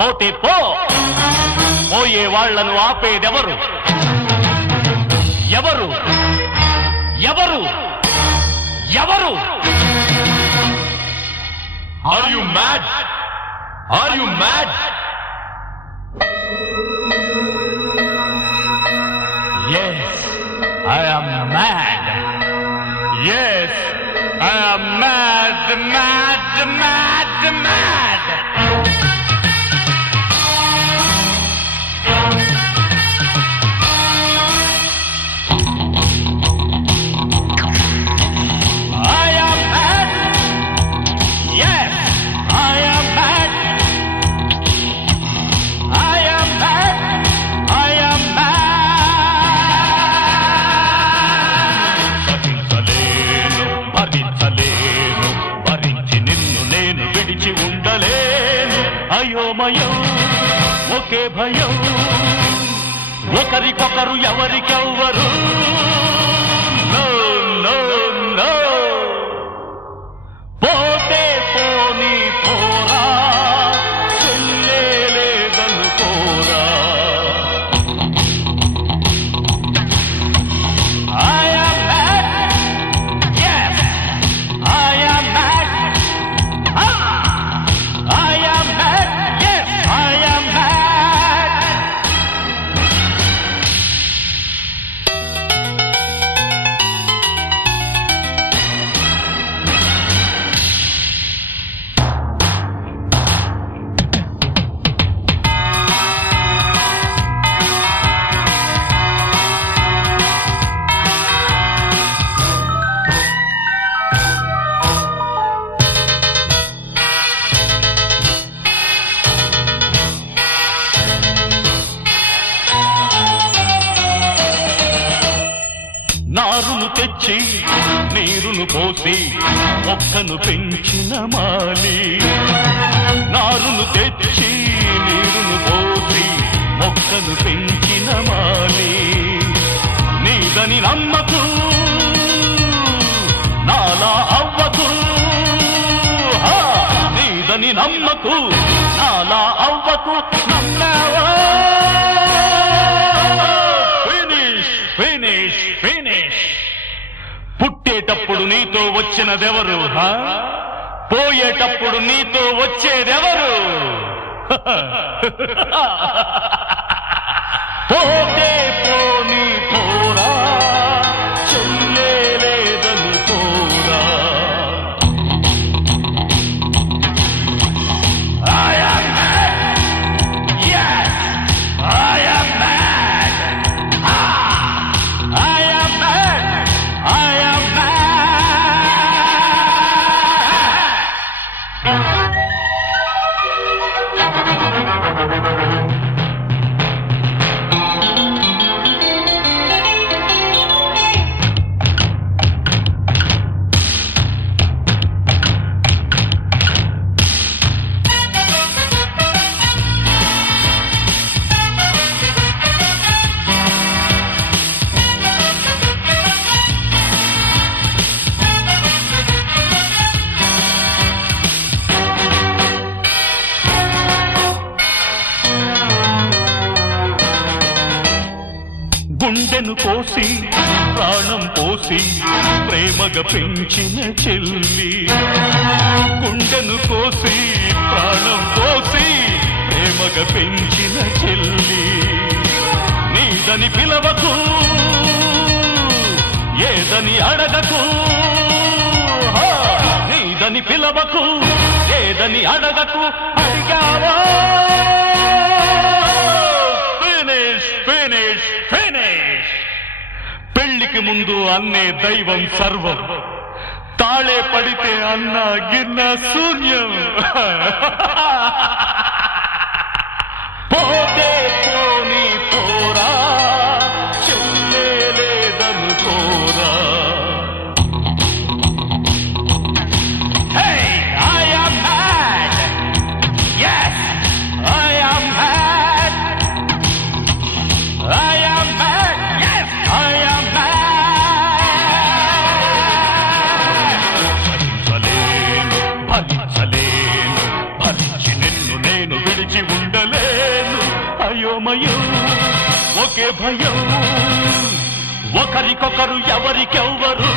పోతే పో, పోయే వాళ్లను ఆపేదెవరు? ఎవరు ఎవరు ఎవరు? Are you mad? Are you mad? Yes, I am mad. Yes, I am mad, mad, mad, mad. I am mad. Yes, I am mad. I am mad. I am mad. భరించలేను, భరించి నిన్ను నేను విడిచి ఉండలేను. అయోమయం ఒకే భయం, ఒకరికొకరు ఎవరికెవ్వరు. No, no, no. పోతే పోని పోరా, చెల్లేలేదనుకోరా. I am mad. Yes, I am mad. I am mad. Yes, I am mad. నారును తెచ్చి నీరును పోసి మొక్కను పెంచిన మాలి. నారును తెచ్చి నీరును పోసి మొక్కను పెంచిన మాలి. నీదని నమ్మకు, నాలా అవ్వకు. నీదని నమ్మకు, నాలా అవ్వకు. నమ్మావా? Finish finish. పుట్టేటప్పుడు నీతో వచ్చినదెవరు? పోయేటప్పుడు నీతో వచ్చేదెవరు? పోతే పోని పోరా, చెల్లేలేదనుకోరా. I am mad. Yes, I am mad. I am mad. I am mad. గుండెను కోసి ప్రాణం పోసి ప్రేమగా పెంచిన చెల్లి. గుండెను కోసి ప్రాణం పోసి ప్రేమగా పెంచిన చెల్లి. నీదని పిలవకు, ఏదని అడగకు. నీదని పిలవకు, ఏదని అడగకు. అడిగావా? Finish finish finish. పెళ్లికి ముందు అన్నే దైవం సర్వం, తాళే పడితే అన్న గిన్న శూన్యం. పోతే పోని పోరా, చెల్లేలేదనుకోరా. Hey, I am mad. Yes, I am mad. I am mad. Yes, I am mad. భరించలేను, భరించి నిన్ను నేను సమయం ఒకే భయం ఒకరికొకరు ఎవరికెవ్వరు